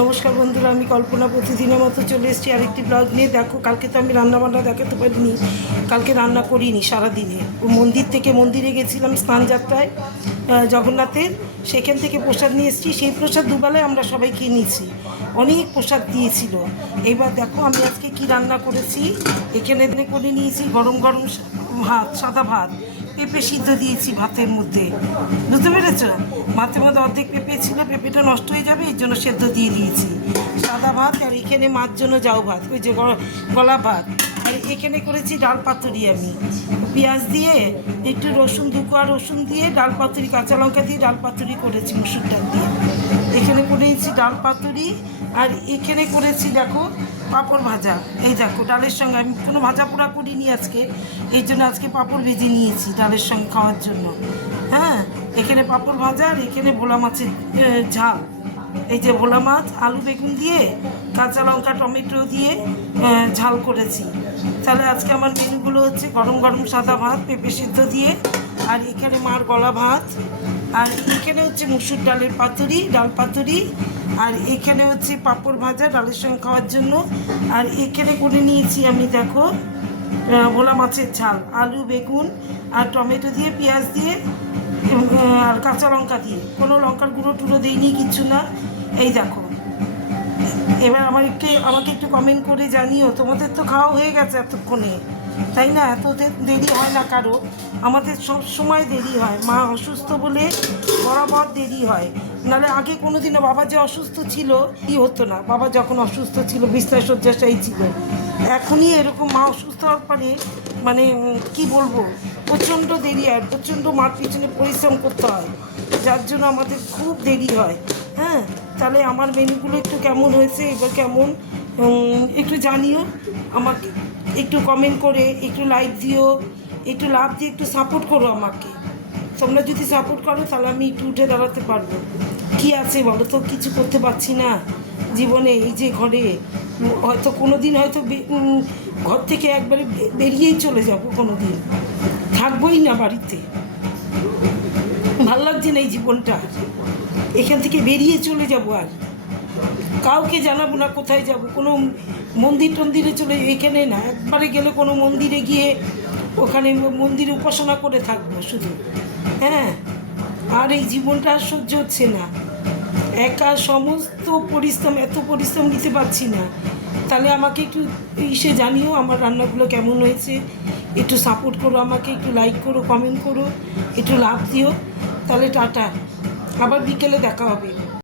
নমস্কার বন্ধুরা, আমি কল্পনা প্রতিদিনের মতো চলে এসেছি আরেকটি ব্লগ নিয়ে। দেখো, কালকে তো আমি রান্নাবান্না দেখাতে পারিনি, কালকে রান্না করিনি সারাদিনে। মন্দির থেকে মন্দিরে গেছিলাম স্নানযাত্রায় জগন্নাথের, সেখান থেকে প্রসাদ নিয়ে এসেছি। সেই প্রসাদ দুবেলায় আমরা সবাই খেয়ে নিয়েছি, অনেক প্রসাদ দিয়েছিল। এবার দেখো আমি আজকে কি রান্না করেছি। এখানে করে নিয়েছি গরম গরম ভাত, সাদা ভাত, পেঁপে সিদ্ধ দিয়েছি ভাতের মধ্যে, বুঝতে পেরেছ? ভাতের মধ্যে অর্ধেক পেঁপে ছিল, পেঁপেটা নষ্ট হয়ে যাবে এই জন্য সেদ্ধ দিয়ে দিয়েছি সাদা ভাত। আর এখানে মাছ জন্য যাও ভাত, ওই যে গলা ভাত। আর এখানে করেছি ডাল পাতুরি, আমি পেঁয়াজ দিয়ে একটু রসুন, 2 কোয়া রসুন দিয়ে ডাল পাতুরি, কাঁচা লঙ্কা দিয়ে ডাল পাতুরি করেছি মুসুর ডাল দিয়ে। এখানে করেছি ডাল পাতুরি। আর এখানে করেছি দেখো পাঁপড় ভাজা। এই দেখো ডালের সঙ্গে আমি কোনো ভাজা পোড়া করিনি আজকে, এই জন্য আজকে পাঁপড় ভেজে নিয়েছি ডালের সঙ্গে খাওয়ার জন্য। হ্যাঁ, এখানে পাঁপড় ভাজা। আর এখানে ভোলা মাছের ঝাল। এই যে ভোলা মাছ আলু বেগুন দিয়ে কাঁচা লঙ্কা টমেটো দিয়ে ঝাল করেছি। তাহলে আজকে আমার মেনুগুলো হচ্ছে গরম গরম সাদা ভাত পেঁপে সিদ্ধ দিয়ে, আর এখানে মার গলা ভাত, আর এখানে হচ্ছে মুসুর ডালের পাতুরি, ডাল পাতুরি, আর এখানে হচ্ছে পাঁপড় ভাজা ডালের সঙ্গে খাওয়ার জন্য। আর এখানে করে নিয়েছি আমি দেখো ভোলা মাছের ঝাল, আলু বেগুন আর টমেটো দিয়ে, পেঁয়াজ দিয়ে আর কাঁচা লঙ্কা দিয়ে, কোনো লঙ্কার গুঁড়ো টুড়ো দিইনি, কিছু না। এই দেখো, এবার আমাকে একটু কমেন্ট করে জানিও, তোমাদের তো খাওয়া হয়ে গেছে এতক্ষণে, তাই না? এত দেরি হয় না কারো, আমাদের সব সময় দেরি হয়। মা অসুস্থ বলে বরাবর দেরি হয়, নাহলে আগে কোনো দিনও বাবা যে অসুস্থ ছিল কি হতো না। বাবা যখন অসুস্থ ছিল বিছনা শয্যাশায়ী ছিল, এখনই এরকম মা অসুস্থ হওয়ার পরে মানে কি বলবো, প্রচণ্ড দেরি হয়, প্রচণ্ড মার পিছনে পরিশ্রম করতে হয়, যার জন্য আমাদের খুব দেরি হয়। হ্যাঁ, তাহলে আমার মেনুগুলো একটু কেমন হয়েছে, এবার কেমন একটু জানিও আমাকে, একটু কমেন্ট করে, একটু লাইক দিও, একটু লাভ দিয়ে একটু সাপোর্ট করো আমাকে। তোমরা যদি সাপোর্ট করো তাহলে আমি একটু উঠে দাঁড়াতে পারবো। কি আছে বলো তো, কিছু করতে পারছি না জীবনে। এই যে ঘরে হয়তো কোনো দিন হয়তো ঘর থেকে একবারে বেরিয়েই চলে যাবো, কোনো দিন থাকবোই না বাড়িতে, ভাল লাগছে না এই জীবনটা, এখান থেকে বেরিয়ে চলে যাব। আর কাউকে জানাবো না কোথায় যাব, কোনো মন্দির টন্দিরে চলে, এখানে না, একবারে গেলে কোনো মন্দিরে গিয়ে ওখানে মন্দিরে উপাসনা করে থাকবো শুধু। হ্যাঁ, আর এই জীবনটা আর সহ্য হচ্ছে না, একা সমস্ত পরিশ্রম, এত পরিশ্রম নিতে পারছি না। তাহলে আমাকে একটু এসে জানিও আমার রান্নাগুলো কেমন হয়েছে, একটু সাপোর্ট করো আমাকে, একটু লাইক করো, কমেন্ট করো, একটু লাভ দিও। তাহলে টাটা, আবার বিকেলে দেখা হবে।